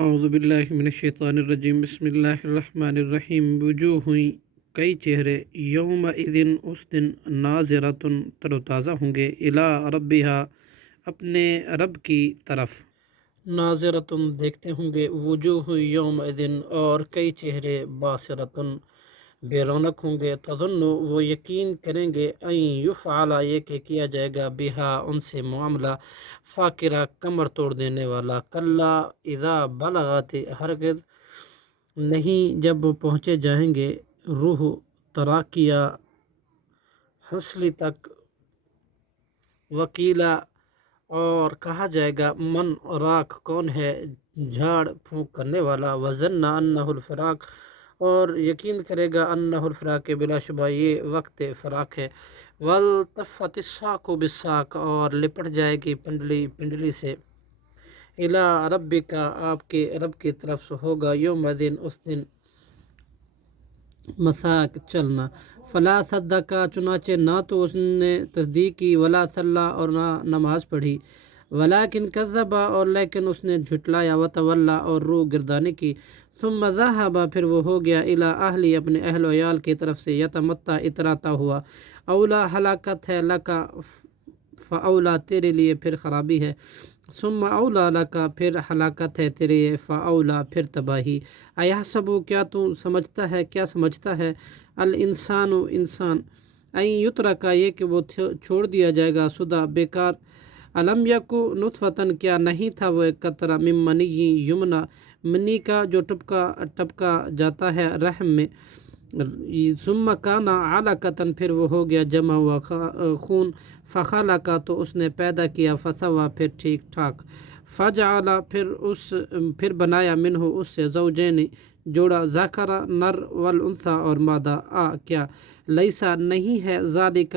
اعوذ باللہ من الشیطان الرجیم بسم اللہ الرحمن الرحیم وجوہ کئی چہرے یومئذ اس دن ناظرۃ تر و تازہ ہوں گے الی ربہا اپنے رب کی طرف، ناظرۃ دیکھتے ہوں گے، وجوہ یومئذ اور کئی چہرے باسرۃ بے رونق ہوں گے، تظن وہ یقین کریں گے، ان یفعل یہ کہ کیا جائے گا، بہا ان سے معاملہ، فاقرہ کمر توڑ دینے والا، کلا اذا بلغت ہرگز نہیں جب وہ پہنچے جائیں گے، روح تراقیہ حنصلی تک، وکیلا اور کہا جائے گا، من راک کون ہے جھاڑ پھونک کرنے والا، وظن انہ الفراق اور یقین کرے گا، انہ الفراق کے بلا شبہ یہ وقت فراق ہے، والتفت الساق بالساق اور لپٹ جائے گی پنڈلی پنڈلی سے، الی ربک آپ کے رب کی طرف سے ہوگا، یومئذ اس دن مساک چلنا، فلا صدقا چنانچہ نہ تو اس نے تصدیق کی، ولا صلی اور نہ نماز پڑھی، ولیکن کذبا اور لیکن اس نے جھٹلایا، وتولی اور روح گردانی کی، ثم ذہب پھر وہ ہو گیا، الی اہلی اپنے اہل و عیال کی طرف سے، یتمتع اتراتا ہوا، اولا ہلاکت ہے، لکا فاولا تیرے لیے پھر خرابی ہے، ثم اولا لکا پھر ہلاکت ہے تیرے لیے، فاولا پھر تباہی، ایحسب کیا تو سمجھتا ہے، کیا سمجھتا ہے، الانسان انسان، این یترکا یہ کہ وہ چھوڑ دیا جائے گا سدی بیکار، الم یکو نطفۃ کیا نہیں تھا وہ ایک قطرہ، من منی یمنا منی کا جو ٹپکا جاتا ہے رحم میں، ثم کان علقۃ پھر وہ ہو گیا جمع ہوا خون، فخلق تو اس نے پیدا کیا، فسوی پھر ٹھیک ٹھاک، فجعل پھر بنایا منہ اس سے زوجین جوڑا، ذکر نر والانثی اور مادہ، کیا لیسا نہیں ہے ذالک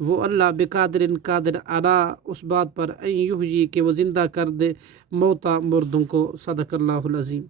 وہ اللہ بقادر قادر علی اس بات پر، ان یحیی کہ وہ زندہ کر دے موتا مردوں کو، صدق اللہ العظیم۔